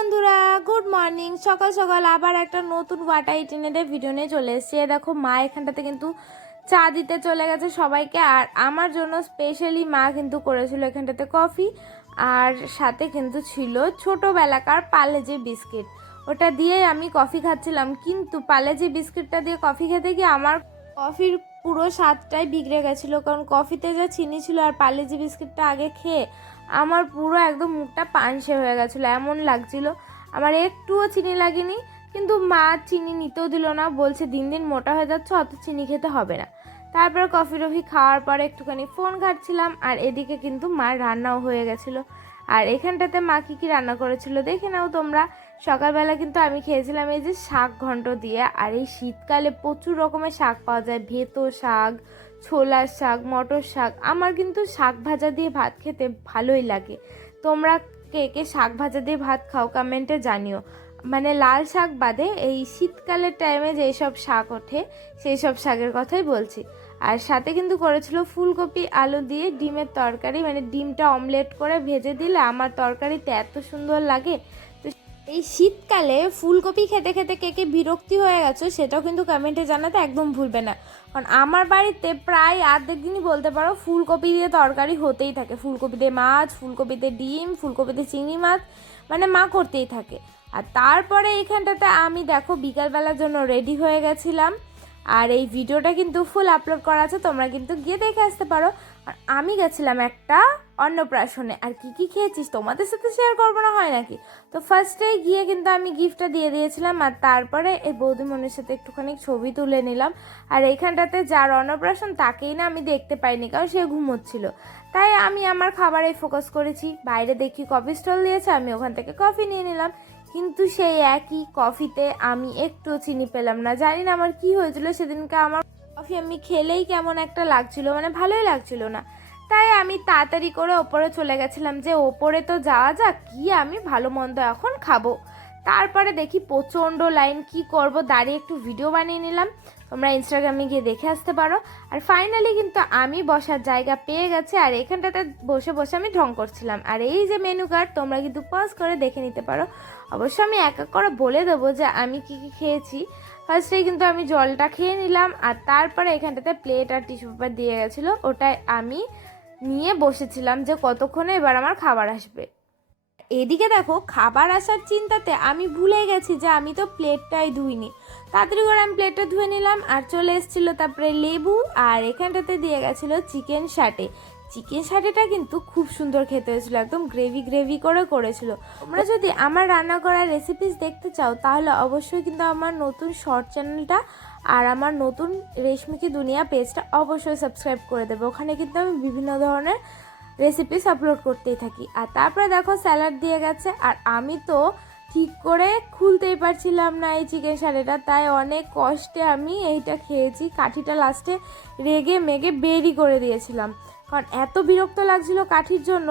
বন্ধুরা good morning সকাল সকাল আবার একটা নতুন ওয়াটা ইটিনেটের ভিডিও নিয়ে চলে এসেছি। দেখো, মা এখানটাতে কিন্তু চা দিতে চলে গেছে সবাইকে। আর আমার জন্য স্পেশালি মা কিন্তু করেছিল এখানটাতে কফি আর সাথে কিন্তু ছিল ছোটোবেলাকার পালেজি বিস্কিট। ওটা দিয়ে আমি কফি খাচ্ছিলাম। কিন্তু পালেজি বিস্কিটটা দিয়ে কফি খেতে গিয়ে আমার কফির পুরো স্বাদটাই বিগড়ে গেছিল, কারণ কফিতে যা চিনি ছিল আর পার্লেজি বিস্কিটটা আগে খেয়ে আমার পুরো একদম মুখটা পানসে হয়ে গেছিল, এমন লাগছিল। আমার একটুও চিনি লাগেনি, কিন্তু মা চিনি নিতেও দিল না, বলছে দিন দিন মোটা হয়ে যাচ্ছে, অত চিনি খেতে হবে না। তারপর কফি টফি খাওয়ার পরে একটুখানি ফোন ঘাটছিলাম, আর এদিকে কিন্তু মার রান্নাও হয়ে গেছিল। আর এখানটাতে মা কী কী রান্না করেছিল, দেখে নাও তোমরা। সকালবেলা কিন্তু আমি খেয়েছিলাম এই যে শাক ঘন্ট দিয়ে, আর এই শীতকালে প্রচুর রকমের শাক পাওয়া যায়। ভেতো শাক, ছোলার শাক, মটর শাক, আমার কিন্তু শাক ভাজা দিয়ে ভাত খেতে ভালোই লাগে। তোমরা কে কে শাক ভাজা দিয়ে ভাত খাও কমেন্টে জানিও। মানে লাল শাক বাদে এই শীতকালের টাইমে যেই সব শাক ওঠে সেই সব শাকের কথাই বলছি। আর সাথে কিন্তু করেছিল ফুলকপি, আলু দিয়ে ডিমের তরকারি মানে ডিমটা অমলেট করে ভেজে দিলে আমার তরকারিতে এত সুন্দর লাগে এই শীতকালে ফুলকপি খেতে খেতে কে কে বিরক্তি হয়ে গেছো সেটাও কিন্তু কমেন্টে জানাতে একদম ভুলবে না। কারণ আমার বাড়িতে প্রায় অর্ধেক দিনই বলতে পারো ফুলকপি দিয়ে তরকারি হতেই থাকে। ফুলকপিতে মাছ, ফুলকপিতে ডিম, ফুলকপিতে চিংড়ি মাছ মানে মা করতেই থাকে। আর তারপরে এইখানটাতে আমি দেখো বিকালবেলার জন্য রেডি হয়ে গেছিলাম। আর এই ভিডিওটা কিন্তু ফুল আপলোড করা আছে, তোমরা কিন্তু গিয়ে দেখে আসতে পারো। আর আমি গেছিলাম একটা অন্নপ্রাশনে। আর কি কি খেয়েছিস? তোমাদের সাথে শেয়ার করব না, হয় নাকি? তো ফার্স্টে গিয়ে কিন্তু আমি গিফটটা দিয়ে দিয়েছিলাম, আর তারপরে এই বৌদিমণির সাথে একটুখানি ছবি তুলে নিলাম। আর এইখানটাতে যার অন্নপ্রাশন তাকেই না আমি দেখতে পাইনি, কারণ সে ঘুমোচ্ছিল। তাই আমি আমার খাবারে ফোকাস করেছি। বাইরে দেখি কফি স্টল দিয়েছে, আমি ওখান থেকে কফি নিয়ে নিলাম। কিন্তু সেই একই কফিতে আমি একটু চিনি পেলাম না। জানি না আমার কি হয়েছিল, সেদিনকে আমার কফি আমি খেলেই কেমন একটা লাগছিল মানে ভালোই লাগছিল না। তাই আমি তাড়াতাড়ি করে ওপরে চলে গেছিলাম যে ওপরে তো যাওয়া যাক, কি আমি ভালো মন্দ এখন খাব। তারপরে দেখি প্রচণ্ড লাইন, কি করব, দাঁড়িয়ে একটু ভিডিও বানিয়ে নিলাম। তোমরা ইনস্টাগ্রামে গিয়ে দেখে আসতে পারো। আর ফাইনালি কিন্তু আমি বসার জায়গা পেয়ে গেছে, আর এখানটাতে বসে বসে আমি ঢং করছিলাম। আর এই যে মেনু কার্ড তোমরা কিন্তু পজ করে দেখে নিতে পারো। অবশ্য আমি এক এক করে বলে দেবো যে আমি কি কি খেয়েছি। ফার্স্টে কিন্তু আমি জলটা খেয়ে নিলাম, আর তারপরে এখানটাতে প্লেট আর টিস্যু পেপার দিয়ে গেছিল ওটাই আমি নিয়ে বসেছিলাম যে কতক্ষণে এবার আমার খাবার আসবে। এদিকে দেখো, খাবার আসার চিন্তাতে আমি ভুলে গেছি যে আমি তো প্লেটটাই ধুইনি। তাড়াতাড়ি করে আমি প্লেটটা ধুয়ে নিলাম আর চলে এসেছিল তারপরে লেবু আর এখানটাতে দিয়ে গেছিল চিকেন শাটে চিকেন শাটেটা কিন্তু খুব সুন্দর খেতে হয়েছিল, একদম গ্রেভি গ্রেভি করে করেছিল। তোমরা যদি আমার রান্না করার রেসিপিস দেখতে চাও, তাহলে অবশ্যই কিন্তু আমার নতুন শর্ট চ্যানেলটা আর আমার নতুন রেশমিকি দুনিয়া পেজটা অবশ্যই সাবস্ক্রাইব করে দেবে। ওখানে কিন্তু আমি বিভিন্ন ধরনের রেসিপিস আপলোড করতেই থাকি। আর তারপরে দেখো স্যালাড দিয়ে গেছে, আর আমি তো ঠিক করে খুলতেই পারছিলাম না এই চিকেন শাড়িটা তাই অনেক কষ্টে আমি এইটা খেয়েছি। কাঠিটা লাস্টে রেগে মেগে বেরি করে দিয়েছিলাম। কারণ এত বিরক্ত লাগছিল কাঠির জন্য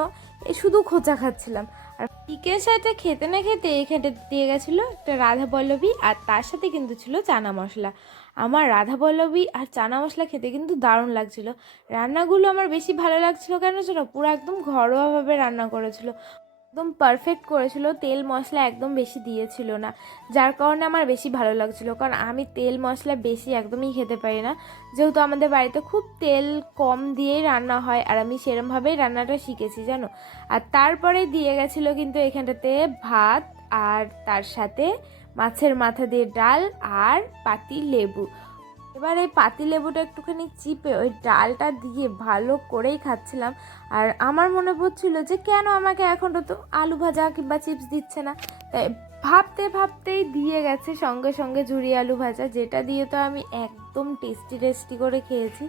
এই শুধু খোঁচা খাচ্ছিলাম। আর পিকের সাথে খেতে না খেতে এখানে দিয়ে গেছিল একটা রাধা পল্লবী আর তার সাথে কিন্তু ছিল চানা মশলা। আমার রাধা পল্লবী আর চানা মশলা খেতে কিন্তু দারুণ লাগছিল। রান্নাগুলো আমার বেশি ভালো লাগছিল কেন জানো? পুরো একদম ঘরোয়াভাবে রান্না করেছিল। একদম পারফেক্ট করেছিল, তেল মশলা একদম বেশি দিয়েছিল না। যার কারণে আমার বেশি ভালো লাগছিল, কারণ আমি তেল মশলা বেশি একদমই খেতে পারি না। যেহেতু আমাদের বাড়িতে খুব তেল কম দিয়েই রান্না হয়, আর আমি সেরমভাবেই রান্নাটা শিখেছি, জানো? আর তারপরে দিয়ে গেছিল কিন্তু এখানটাতে ভাত, আর তার সাথে মাছের মাথা দিয়ে ডাল আর পাতি লেবু। এবার এই পাতি লেবুটা একটুখানি চিপে ওই ডালটা দিয়ে ভালো করেই খাচ্ছিলাম। আর আমার মনে পড়ছিল যে কেন আমাকে এখন তো আলু ভাজা কিংবা চিপস দিচ্ছে না? তাই ভাবতে ভাবতেই দিয়ে গেছে সঙ্গে সঙ্গে ঝুরি আলু ভাজা, যেটা দিয়ে তো আমি একদম টেস্টি টেস্টি করে খেয়েছি।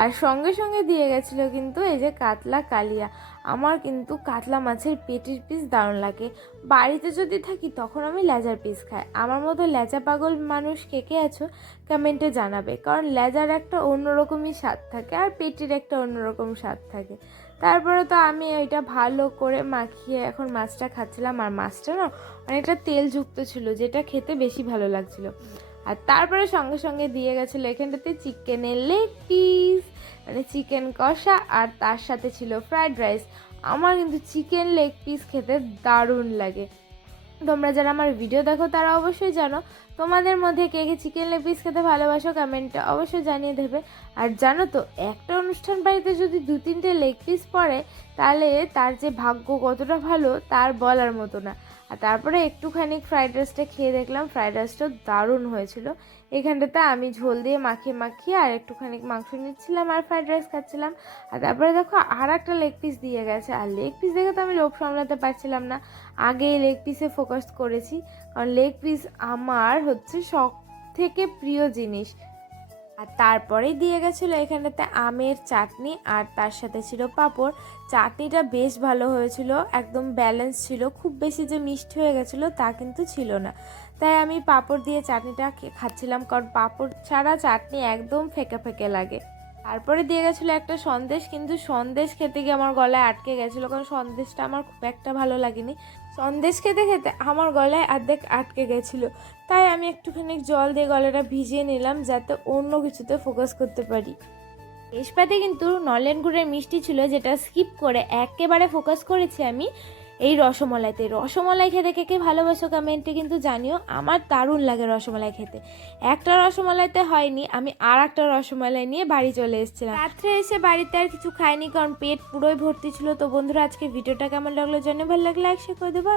আর সঙ্গে সঙ্গে দিয়ে গেছিল কিন্তু এই যে কাতলা কালিয়া। আমার কিন্তু কাতলা মাছের পেটির পিস দারুণ লাগে। বাড়িতে যদি থাকি তখন আমি লেজার পিস খাই। আমার মতো লেজা পাগল মানুষ কে কে আছো কমেন্টে জানাবে। কারণ লেজার একটা অন্যরকমই স্বাদ থাকে আর পেটির একটা অন্যরকম স্বাদ থাকে। তারপরে তো আমি ওইটা ভালো করে মাখিয়ে এখন মাছটা খাচ্ছিলাম। আর মাছটা না অনেকটা তেলযুক্ত ছিল, যেটা খেতে বেশি ভালো লাগছিল। আর তারপরে সঙ্গে সঙ্গে দিয়ে গেছিল এখানটাতে চিকেনের লেগ পিস মানে চিকেন কষা আর তার সাথে ছিল ফ্রাইড রাইস। আমার কিন্তু চিকেন লেগ পিস খেতে দারুণ লাগে। তোমরা যারা আমার ভিডিও দেখো, তারা অবশ্যই জানো। তোমাদের মধ্যে কে কে চিকেন লেগ পিস খেতে ভালোবাসো, কমেন্টে অবশ্যই জানিয়ে দেবে। আর জানো তো, একটা অনুষ্ঠান বাড়িতে যদি দু তিনটে লেগ পিস পড়ে, তাহলে তার যে ভাগ্য কতটা ভালো, তার বলার মতো না। আর তারপরে একটুখানি ফ্রাইড রাইসটা খেয়ে দেখলাম ফ্রাইড রাইসটা দারুণ হয়েছিল। এখানটাতে আমি ঝোল দিয়ে মাখিয়ে মাখিয়ে আর একটুখানি মাংস নিচ্ছিলাম আর ফ্রাইড রাইস খাচ্ছিলাম। আর তারপরে দেখো আর একটা লেগ পিস দিয়ে গেছে। আর লেগ পিস দেখে তো আমি লোভ সামলাতে পারছিলাম না। আগে লেগ পিসে ফোকাস করেছি। কারণ লেগ পিস আমার হচ্ছে সব থেকে প্রিয় জিনিস। আর তারপরে দিয়ে গেছিল এখানেতে আমের চাটনি আর তার সাথে ছিল পাঁপড়। চাটনিটা বেশ ভালো হয়েছিল, একদম ব্যালেন্স ছিল, খুব বেশি যে মিষ্টি হয়ে গেছিল তা কিন্তু ছিল না। তাই আমি পাঁপড় দিয়ে চাটনিটা খাচ্ছিলাম, কারণ পাঁপড় ছাড়া চাটনি একদম ফেঁকে ফেঁকে লাগে। তারপরে দিয়ে গেছিল একটা সন্দেশ, কিন্তু সন্দেশ খেতে গিয়ে আমার গলায় আটকে গেছিল, কারণ সন্দেশটা আমার খুব একটা ভালো লাগেনি। সন্দেশ খেতে খেতে আমার গলায় অর্ধেক আটকে গেছিল। তাই আমি একটুখানি জল দিয়ে গলাটা ভিজিয়ে নিলাম যাতে অন্য কিছুতে ফোকাস করতে পারি। তেজপাতে কিন্তু নলেন গুড়ের মিষ্টি ছিল, যেটা স্কিপ করে একেবারে ফোকাস করেছি আমি। এই রসমলাইতে। রসমলাই খেতে কে কে ভালোবাসো কমেন্টে কিন্তু জানিও, আমার দারুণ লাগে রসমালাই খেতে। একটা রসমালাইতে হয়নি, আমি আর একটা রসমালাই নিয়ে বাড়ি চলে এসেছিলাম। রাত্রে এসে বাড়িতে আর কিছু খাইনি, কারণ পেট পুরোই ভর্তি ছিল। তো বন্ধুরা, আজকে ভিডিওটা কেমন লাগল জানে ভালো লাগলে এক করে দেবো।